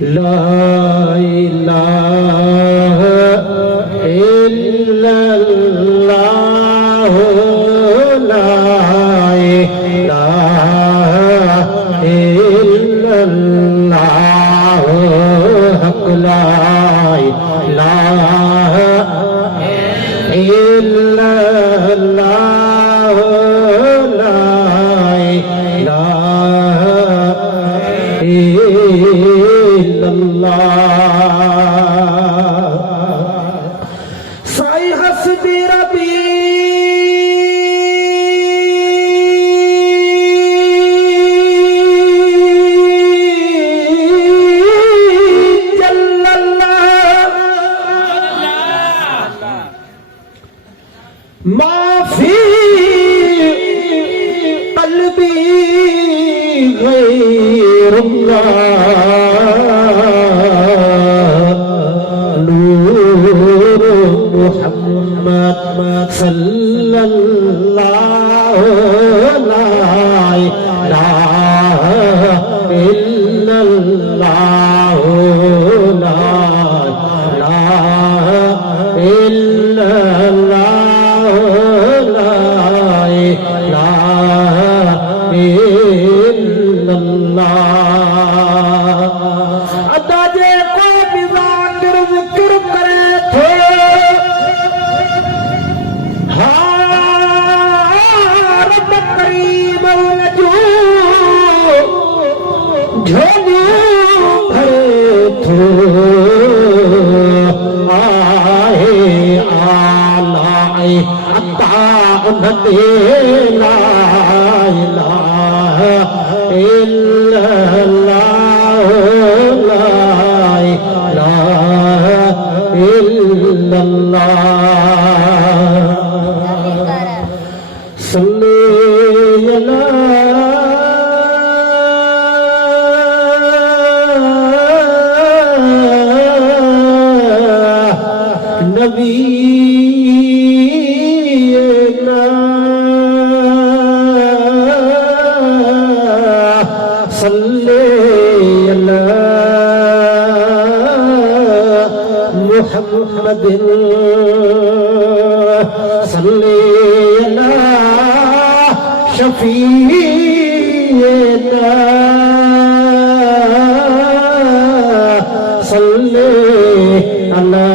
ला इलाहा इल्लल्लाह ला इलाहा इल्लल्लाह हक ला इलाहा इल्लल्लाह ला इलाहा साई हस्बी रबी माफी कल्बी नूर मुहम्मद सल्लल्लाहु ला इलाहा इल्लल्लाह ला इलाहा इल्लल्लाह ला इलाहा इल्लल्लाह। अदा जे को भी जिक्र करे थे हार करीब झोली भरे थो आहे आलाए अता उनते ला इलाहा इल्लल्लाह ला इलाहा इल्लल्लाह। सल्ले अला नबीना सल्ले अला मुहम्मदिन सल्ले अला शफीना सल्ले अला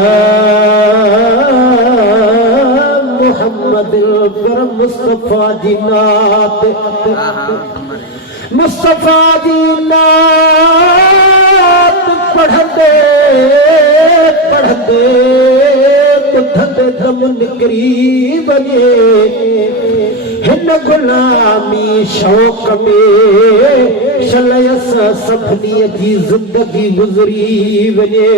मुस्तफा जी नात मुस्तफा जी नात पढ़ते पढ़ते ॿुधंदे दम निकिरी वञे हिन गुलामी शौक़ में शलय सां सभिनी जी ज़िंदगी गुज़री वञे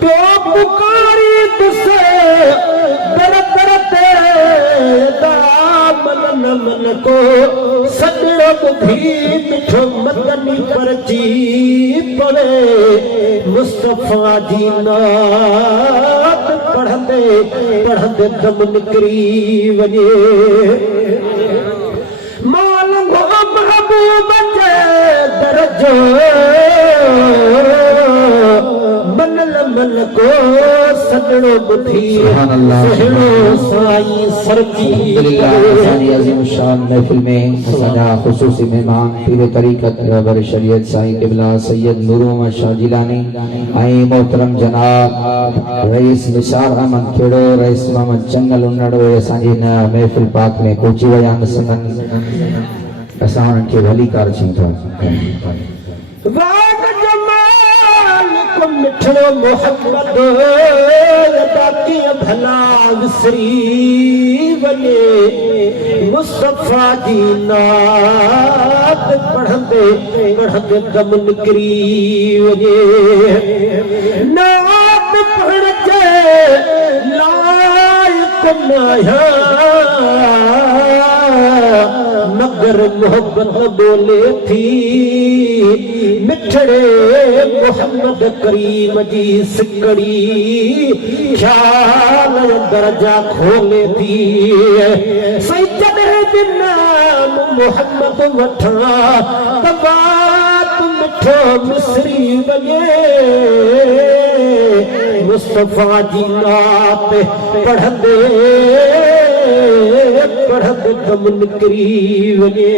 पियो पुकारी तुसे दर दर ते दामन न मन को सॼणो ॿुधी मिठो मदनी परची पवे मुस्तफा जी नात पढ़ंदे पढ़ंदे दम निकिरी वञे माल महबूब जे दरजो मनल मन को सजणो बुधी सहणो साई सरजी अज़ीम शान महफिल में असांजा ख़ुसूसी मेहमान पीर तरीक़त रहबर शरीयत साईं क़िबला सैयद नूर मोहम्मद शाह जिलानी ऐं मोहतरम जनाब रईस निसार अहमद खेड़ो रईस मोहम्मद चंगल उन्नड़ो असांजी हिन महफिल पाक में पहुची विया आहिनि संगन असां उन्हनि खे भली कार चऊं था मिठड़ो मोहम्मद भला विसरी वञे मुस्तफा जी नात पढ़ंदे पढ़ंदे दम निकिरी वञे नात पढ़ण जे लाइक़ नाहियां मगर मोहब्बत बोले थी मिठड़े मोहम्मद करीम जी सिकड़ी ख्याल दर्जा खोले थी सजदे बिना मोहम्मद वठा तबात वेठो मिसरी वगे मुस्तफा जी नात पढ़ंदे पढ़ंदे दम निकरी वगे